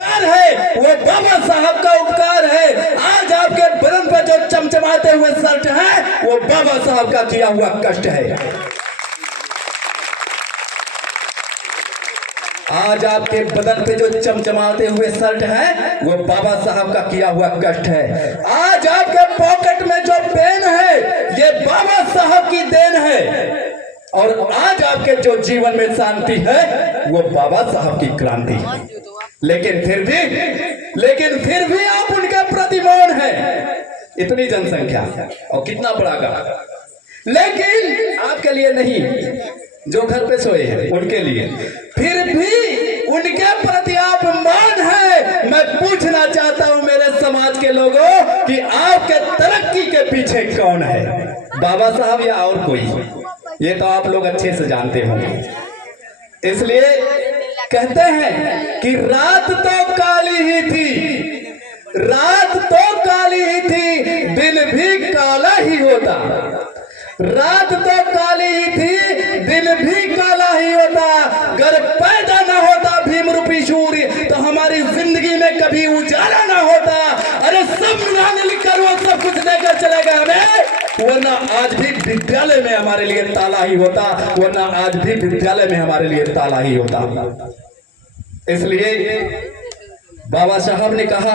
है वो बाबा साहब का उपकार है। आज आपके बदन पर जो चमचमाते हुए शर्ट है वो बाबा साहब का किया हुआ कष्ट है। आज आपके बदन पे जो चमचमाते हुए शर्ट है वो बाबा साहब का किया हुआ कष्ट है। आज आपके पॉकेट में जो पेन है ये बाबा साहब की देन है। और आज आपके जो जीवन में शांति है वो बाबा साहब की क्रांति है। लेकिन फिर भी आप उनके प्रति मौन है। इतनी जनसंख्या और कितना बड़ा गांव, लेकिन आपके लिए नहीं, जो घर पे सोए हैं उनके लिए, फिर भी उनके प्रति आप मौन है। मैं पूछना चाहता हूं मेरे समाज के लोगों कि आपके तरक्की के पीछे कौन है, बाबा साहब या और कोई? ये तो आप लोग अच्छे से जानते होंगे। इसलिए कहते हैं कि रात तो काली ही थी, रात तो काली ही थी, दिन भी काला ही होता। रात तो काली ही थी, दिन भी काला ही होता। अगर पैदा ना होता भीम रूपी सूर्य तो हमारी जिंदगी में कभी उजाला ना होता। अरे सब मिलाने लिखकर वो सब कुछ देकर चले गए हमें, वरना आज भी विद्यालय में हमारे लिए ताला ही होता, वरना आज भी विद्यालय में हमारे लिए ताला ही होता। इसलिए बाबा साहब ने कहा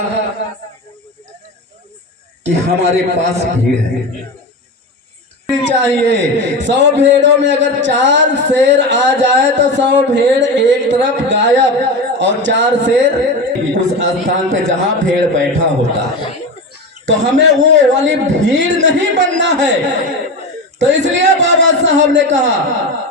कि हमारे पास भीड़ है चाहिए। 100 भेड़ों में अगर 4 शेर आ जाए तो 100 भेड़ एक तरफ गायब और 4 शेर उस स्थान पे जहां भेड़ बैठा होता है। तो हमें वो वाली भीड़ नहीं बनना है। तो इसलिए बाबा साहब ने कहा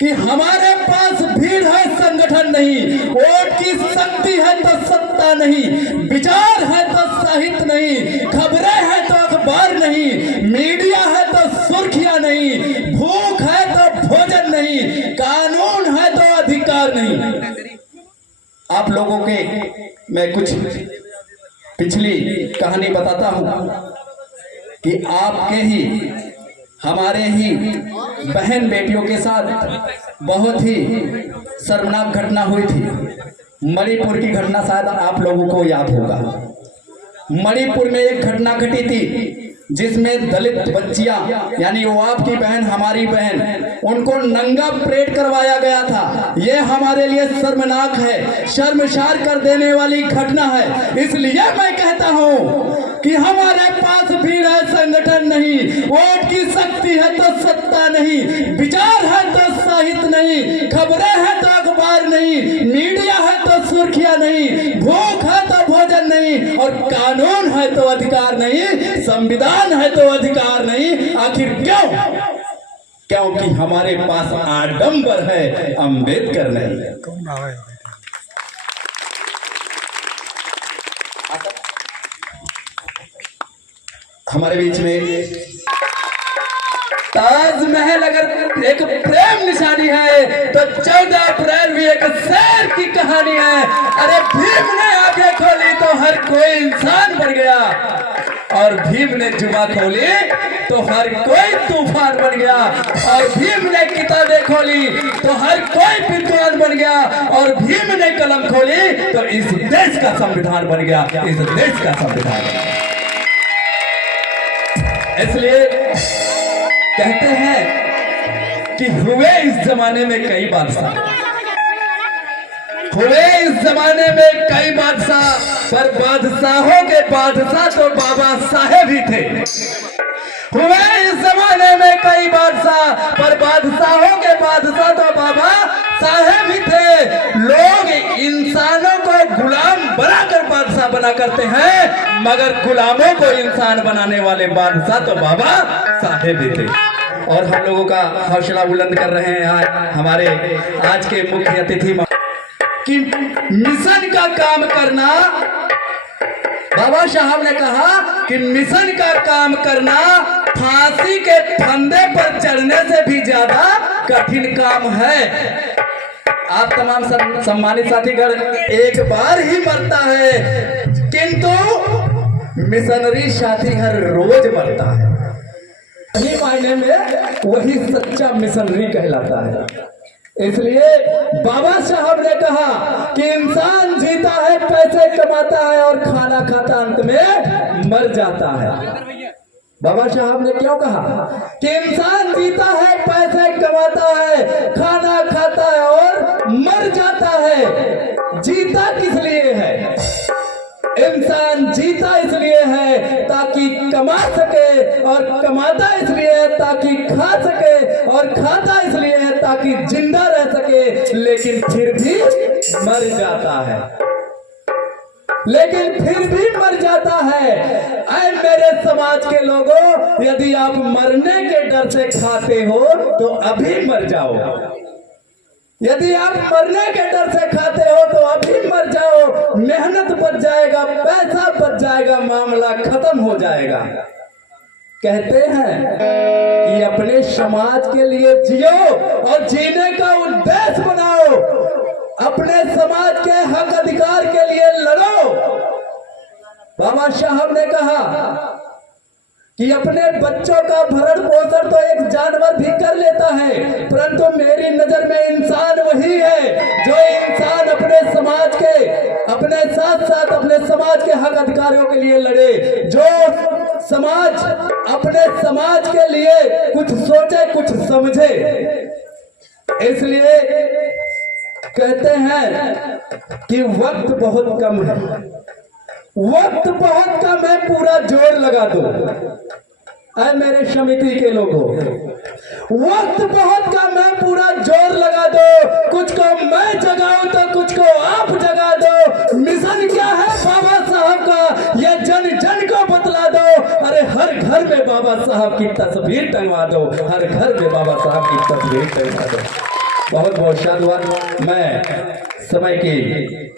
कि हमारे पास भीड़ है, संगठन नहीं। वोट की शक्ति है तो सत्ता नहीं, विचार है तो साहित्य नहीं, खबरें है तो अखबार नहीं, मीडिया है तो सुर्खियां नहीं, भूख है तो भोजन नहीं, कानून है तो अधिकार नहीं। आप लोगों के मैं कुछ पिछली कहानी बताता हूं कि आपके ही हमारे ही बहन बेटियों के साथ बहुत ही शर्मनाक घटना हुई थी। मणिपुर की घटना शायद आप लोगों को याद होगा। मणिपुर में एक घटना घटी थी जिसमें दलित बच्चियां, यानी वो आपकी बहन हमारी बहन, उनको नंगा परेड करवाया गया था। ये हमारे लिए शर्मनाक है, शर्मसार कर देने वाली घटना है। इसलिए मैं कहता हूं कि हमारे पास भीड़ है, संगठन नहीं। वोट की शक्ति है तो सत्ता नहीं, विचार है तो साहित्य नहीं, खबरें है तो अखबार नहीं, मीडिया है तो सुर्खियां नहीं, भूख है तो भोजन नहीं, और कानून है तो अधिकार नहीं, संविधान है तो अधिकार नहीं। आखिर क्यों? क्योंकि हमारे पास आडंबर है, अंबेडकर नहीं। हमारे बीच में ताजमहल अगर एक प्रेम निशानी है तो 14 अप्रैल भी एक शेर की कहानी है। अरे भीम ने आंखें खोली तो हर कोई इंसान बन गया, और भीम ने जुबान खोली तो हर कोई तूफान बन गया, और भीम ने किताबें खोली तो हर कोई विद्वान बन गया, और भीम ने कलम खोली तो इस देश का संविधान बन गया, इस देश का संविधान। इसलिए कहते हैं कि हुए इस जमाने में कई बादशाह, हुए इस जमाने में कई बादशाह, पर बादशाहों के बादशाह तो बाबा साहेब ही थे। हुए इस जमाने में कई बादशाह, पर बादशाहों के बादशाह तो बाबा साहेब ही थे। लोग इंसानों को गुलाम बनाकर बादशाह बना करते हैं, मगर गुलामों को इंसान बनाने वाले बादशाह तो बाबा साहेब ही थे। और हम लोगों का हौसला बुलंद कर रहे हैं आज हमारे आज के मुख्य अतिथि कि मिशन का काम करना, बाबा साहब ने कहा कि मिशन का काम करना फांसी के फंदे पर चढ़ने से भी ज्यादा कठिन काम है। आप तमाम सम्मानित साथीगण, एक बार ही मरता है, किंतु मिशनरी साथी हर रोज मरता है। सही मायने में वही सच्चा मिशनरी कहलाता है। इसलिए बाबा साहब ने कहा कि इंसान जीता है, पैसे कमाता है और खाना खाता, अंत में मर जाता है। बाबा साहब ने क्यों कहा कि इंसान जीता है, पैसे कमाता है, खाना खाता है और मर जाता है। जीता किस लिए है? इंसान जीता इसलिए है ताकि कमा सके, और कमाता इसलिए है ताकि खा सके, और खाता इसलिए है ताकि जिंदा रह सके, लेकिन फिर भी मर जाता है। लेकिन फिर भी मर जाता है। ऐ मेरे समाज के लोगों, यदि आप मरने के डर से खाते हो तो अभी मर जाओ। यदि आप मरने के डर से खाते हो तो अभी मर जाओ। मेहनत बच जाएगा, पैसा बच जाएगा, मामला खत्म हो जाएगा। कहते हैं कि अपने समाज के लिए जियो और जीने का उद्देश्य बनाओ, अपने समाज के हक अधिकार के लिए लड़ो। बाबा साहब ने कहा कि अपने बच्चों का भरण पोषण तो एक जानवर भी कर लेता है, परंतु मेरी नजर में इंसान वही है जो इंसान अपने समाज के, अपने साथ साथ अपने समाज के हक अधिकारियों के लिए लड़े, जो समाज अपने समाज के लिए कुछ सोचे, कुछ समझे। इसलिए कहते हैं कि वक्त बहुत कम है, वक्त बहुत कम है, पूरा जोर लगा दो। ऐ मेरे समिति के लोगों, वक्त बहुत कम है, पूरा जोर लगा दो। कुछ को मैं जगाऊं तो कुछ को आप जगा दो। मिशन क्या है बाबा साहब का, ये जन जन को बतला दो। अरे हर घर में बाबा साहब की तस्वीर टंगवा दो, हर घर में बाबा साहब की तस्वीर टंगवा दो। बहुत बहुत साधुवाद। मैं समय की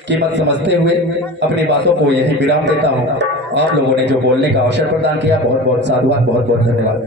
कीमत समझते हुए अपनी बातों को यही विराम देता हूँ। आप लोगों ने जो बोलने का अवसर प्रदान किया, बहुत बहुत साधुवाद, बहुत बहुत धन्यवाद।